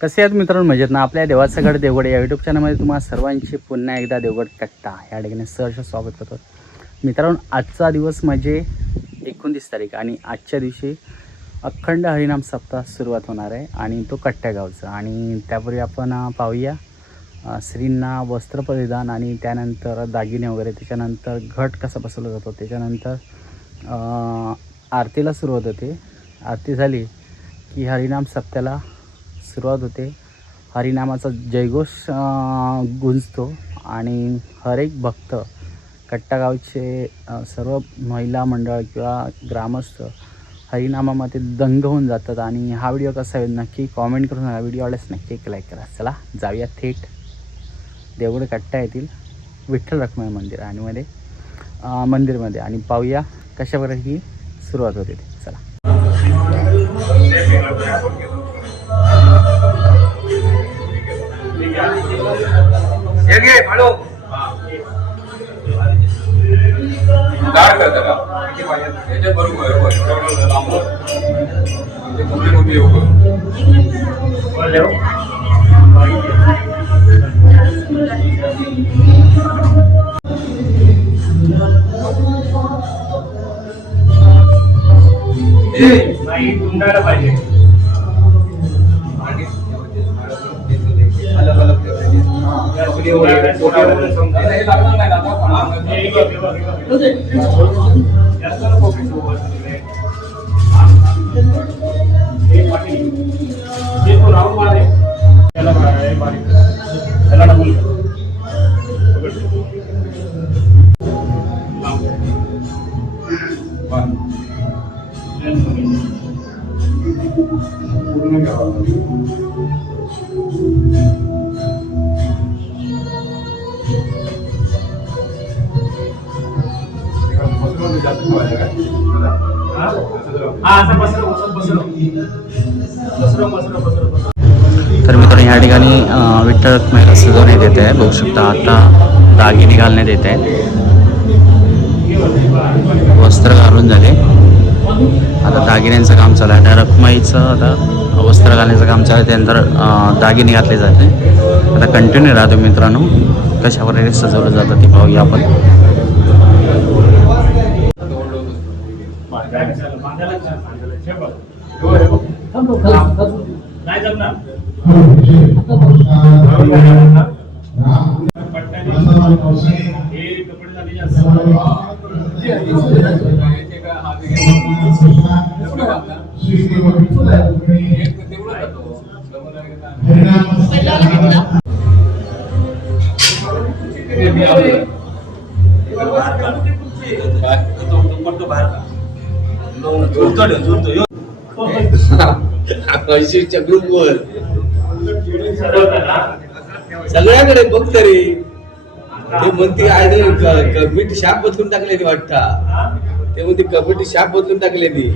कसे आहेत मित्रांनो? मजेत ना? आपल्या देवाचं गड देवगड या यूट्यूब चॅनलमध्ये तुम्हाला सर्वांची पुन्हा एकदा देवगड कट्टा. या ठिकाणी सहर्ष स्वागत करतो. मित्रांनो आजचा दिवस म्हणजे एकोणतीस तारीख आणि आजच्या दिवशी अखंड हरिनाम सप्ताह सुरुवात होणार आहे आणि तो कट्ट्या गावचा. आणि त्यापूर्वी आपण पाहूया स्त्रींना वस्त्र परिधान आणि त्यानंतर दागिने वगैरे त्याच्यानंतर घट कसा बसवला जातो त्याच्यानंतर आरतीला सुरुवात होते. आरती झाली की हरिनाम सप्त्याला सुरुवात होते. हरिनामाचा जयघोष गुंजतो आणि हर एक भक्त कट्टागावचे सर्व महिला मंडळ किंवा ग्रामस्थ हरिनामामध्ये दंग होऊन जातात. आणि हा व्हिडिओ कसा आहे नक्की कॉमेंट करून हा व्हिडिओ आवडल्यास नक्की एक लाईक करा. चला जाऊया थेट देवगड कट्टा येथील विठ्ठल रखमाई मंदिर आणि मध्ये मंदिरमध्ये. आणि पाहूया कशावर ही सुरुवात होते चला. ते चला गाड करता का याच्यात बरोबर बरोबर लांब मोठी मोठी योग नाही तुंडायला पाहिजे हे लागणार नाही आता पण तर मित्रांनो या ठिकाणी विठ्ठल रखमाईला सजवण्यात येत आहे. बघू शकता आता दागिने घालण्यात येत आहे. वस्त्र घालून झाले. आता दागिन्यांचं काम चालू आहे. आता रखमाईचं आता वस्त्र घालण्याचं काम चालू आहे. त्यानंतर दागिने घातले जाते आता कंटिन्यू राहतो मित्रांनो. कशा प्रकारे सजवलं जातं ते पाहूया आपण बांधायला छान, बांधायला छान, बांधायला छान. हे बघ. हे बघ. नाही जमणार पट्ट्याने हे कपडे झाले जास्त. सगळ्याकडे बघ तरी. ते म्हणते आयडल कमिटी शाप बदलून टाकलेली वाटता. ते म्हणते कमिटी शाप बदलून टाकले ती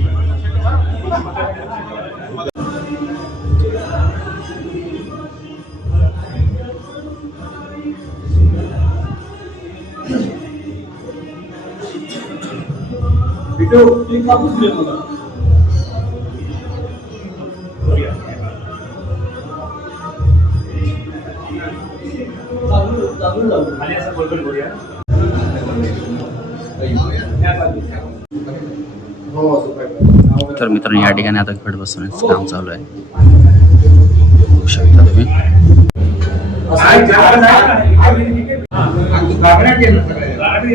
खाली असं बोलतो करूया तर मित्रांनो या ठिकाणी आता घट बसवण्याचं काम चालू आहे. बघू शकता तुम्ही. गाडी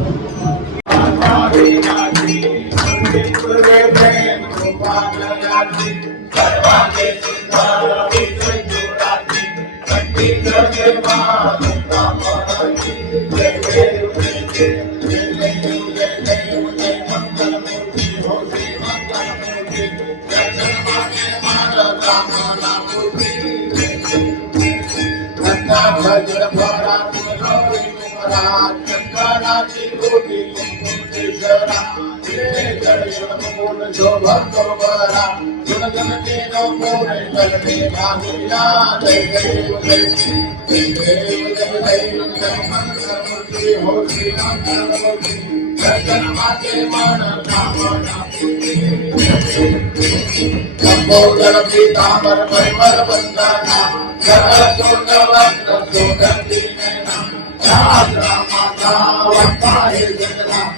కుంభోదర పీతామర పరిమళ బంధన సహసోగవంత సోగ దీన రామ రామ రామ పాయ జగన్నాథ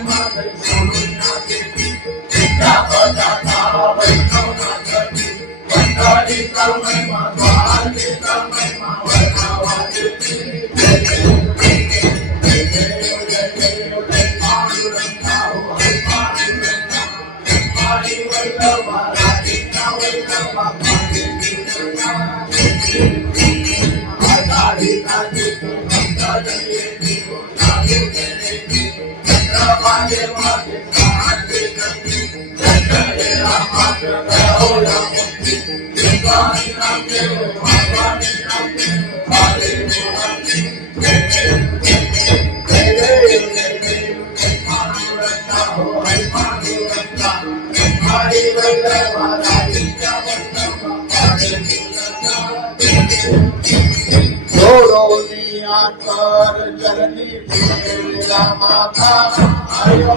Thank you. आकार जननी माता आयो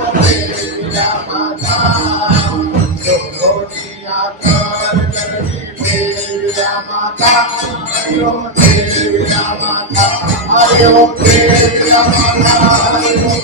माता Ramata, Hari Om Devi Ramata, Hari Om Devi Ramata, Hari Om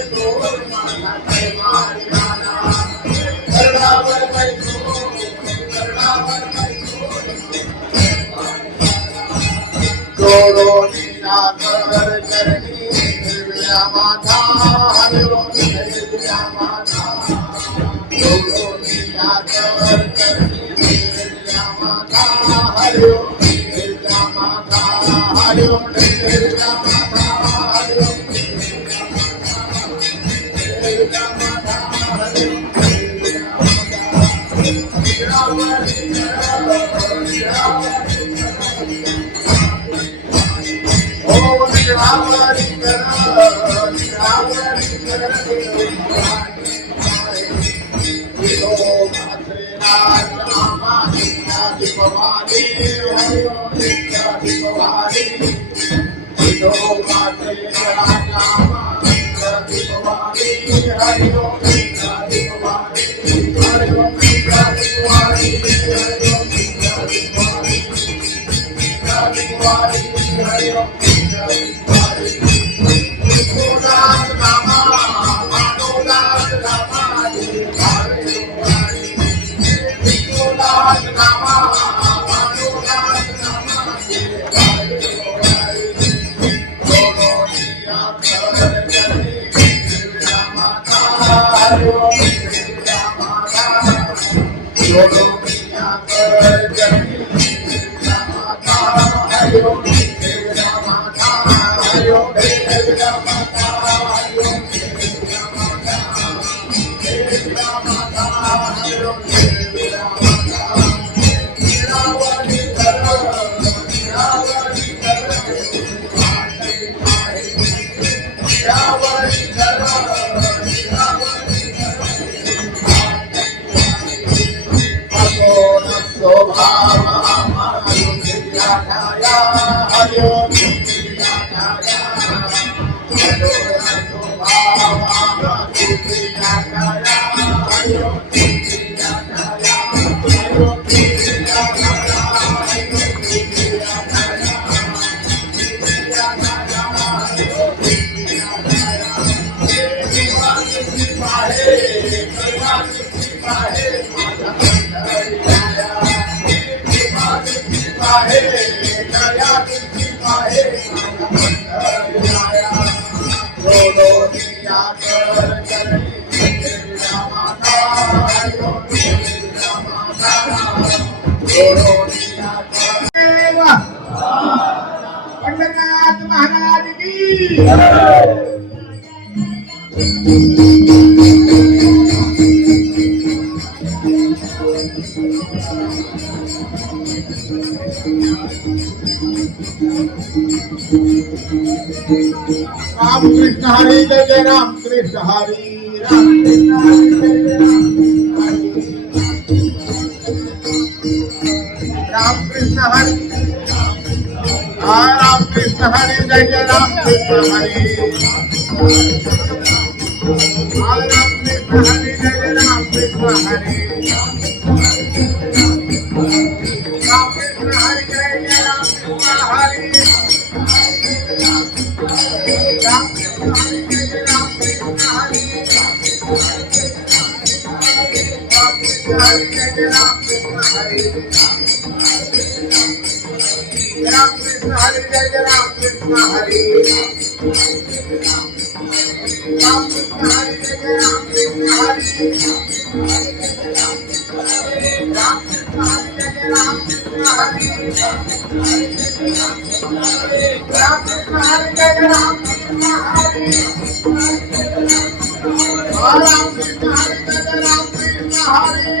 છોડો લીલા કર ચરણી લીલા માતા હરિયો લીલા માતા છોડો લીલા કર ચરણી લીલા માતા હરિયો લીલા માતા હરિયો લીલા માતા Hare Ram Krishna Hari Jai Ram Krishna Hari Ram Krishna Hari Jai Ram Hare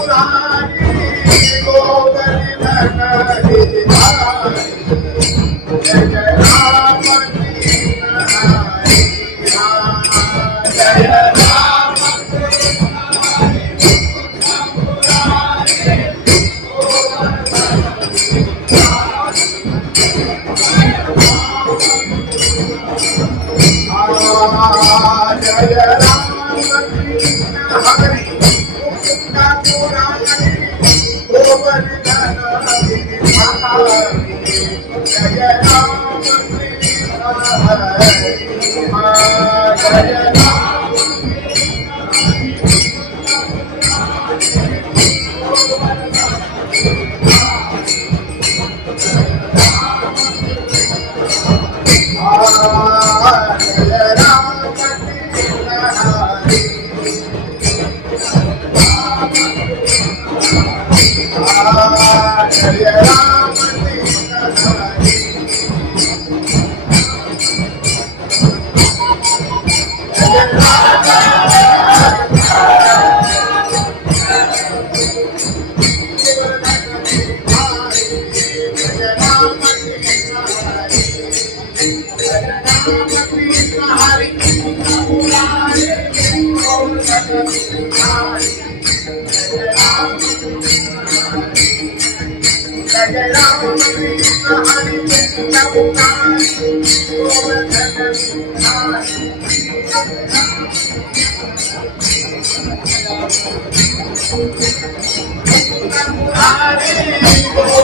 Hold.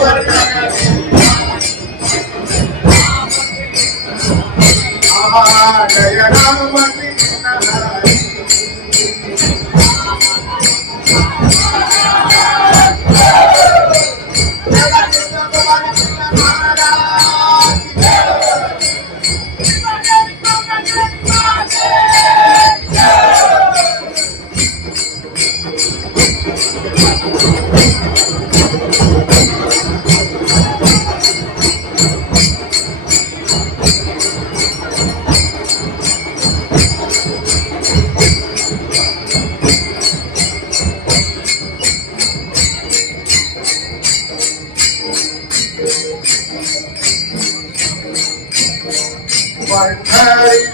Thank you.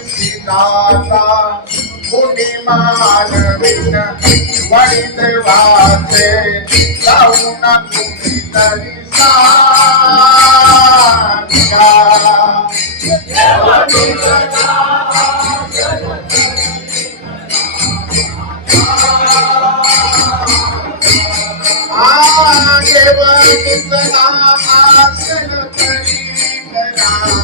सीताचा कुणी मानवीन वडित वाचे. जाऊ ना तुम्ही तरी आसन करी करा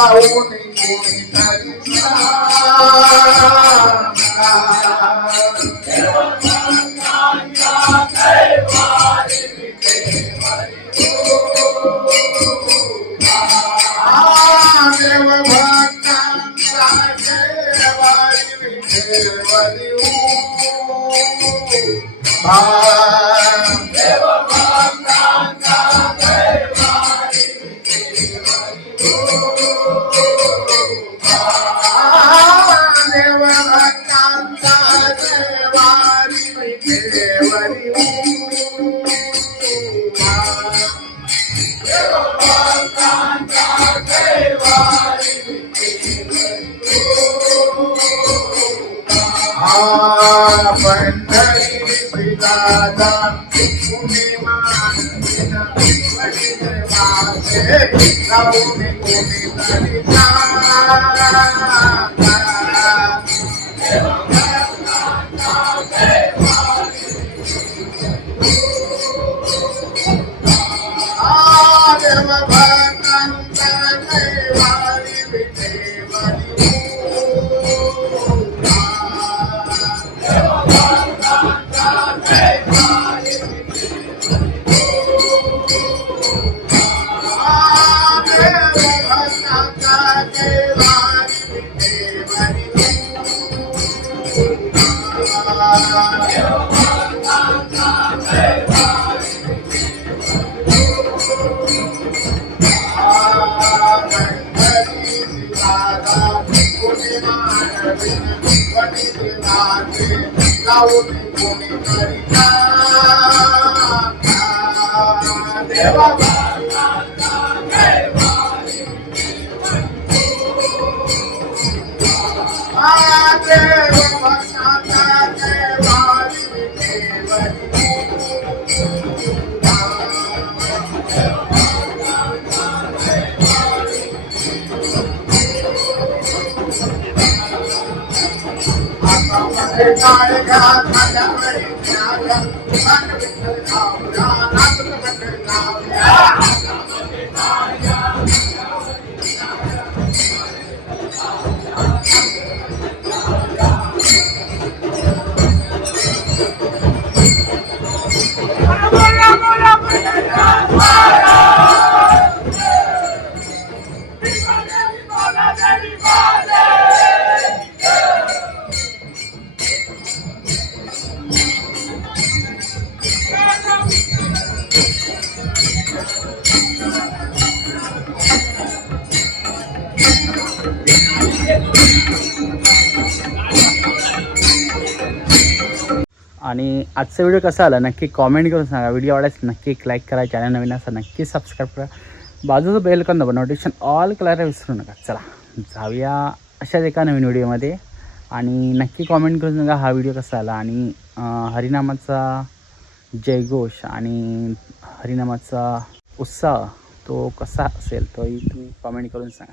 देव பூமி பூமி பதித்தா Bye. देवा आणि आजचा व्हिडिओ कसा आला नक्की कॉमेंट करून सांगा. व्हिडिओ आवडल्यास नक्की एक लाईक करा चॅनल नवीन असा नक्की सबस्क्राईब करा. बाजूचं बेल करून दाबा नोटिफिकेशन ऑल करायला विसरू नका. चला जाऊया अशाच एका नवीन व्हिडिओमध्ये आणि नक्की कॉमेंट करून सांगा हा व्हिडिओ कसा आला. आणि हरिनामाचा जयघोष आणि हरिनामाचा उत्साह तो कसा असेल तोही तुम्ही कॉमेंट करून सांगा.